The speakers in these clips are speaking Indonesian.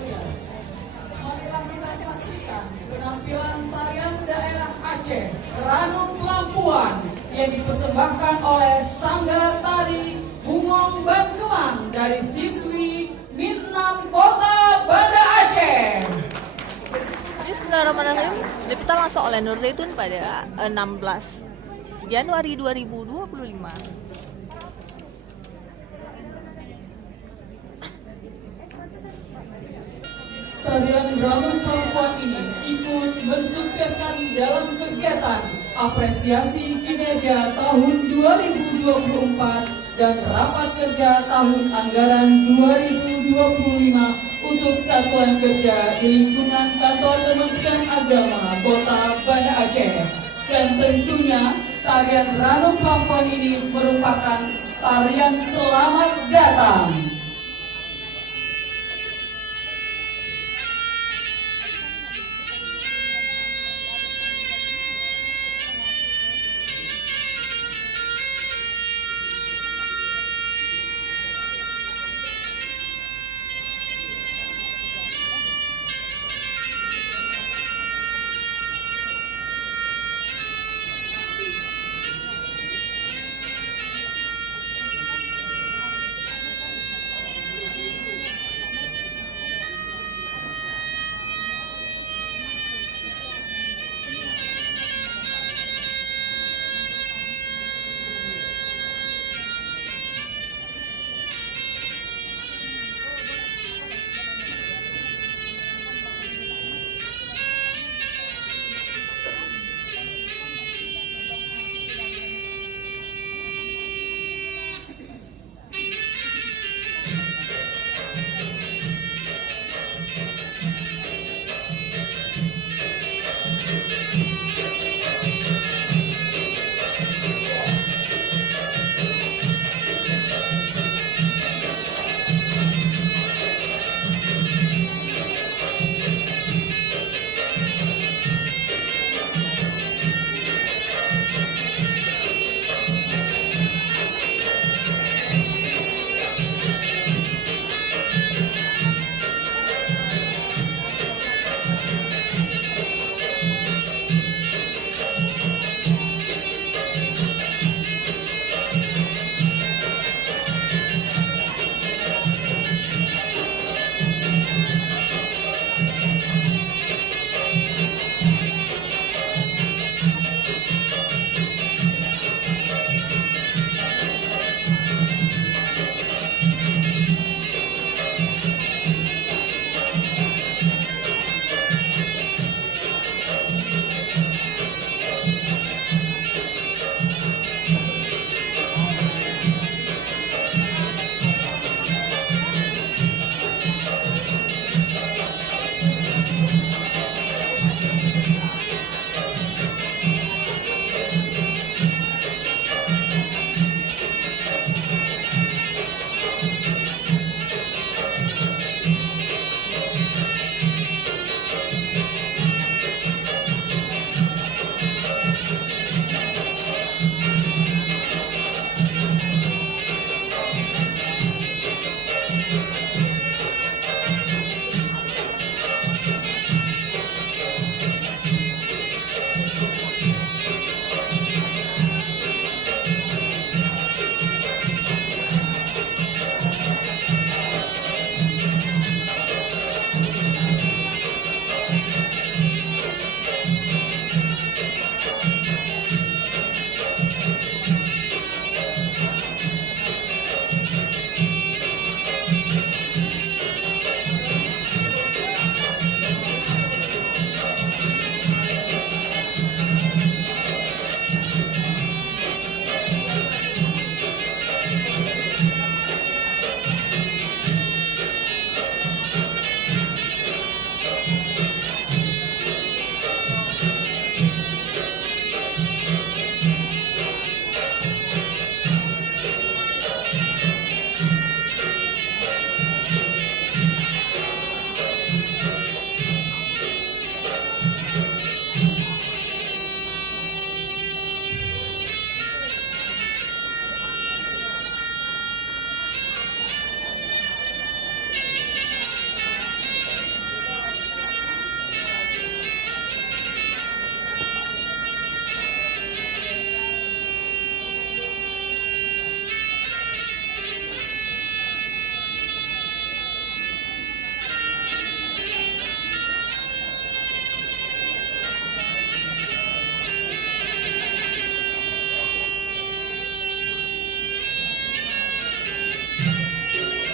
sekalian, marilah kita saksikan penampilan tarian daerah Aceh Ranum Lampuan yang dipersembahkan oleh Sanggar Tari Bumong Bangkemang dari siswi Min 6 Kota Banda Aceh. Bismillahirrahmanirrahim. Kita masuk oleh Nur Zaitun pada 16 Januari 2025. Tarian Ranum Lampuan ini ikut mensukseskan dalam kegiatan apresiasi kinerja tahun 2024 dan rapat kerja tahun anggaran 2025 untuk satuan kerja di lingkungan kantor Kementerian Agama Kota Banda Aceh. Dan tentunya tarian Ranum Lampuan ini merupakan tarian selamat datang.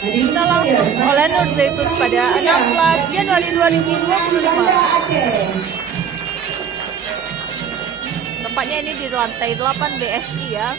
Kita langsung oleh Nur Zaitun pada 16 Januari 2025. Tempatnya ini di lantai 8 BSI ya.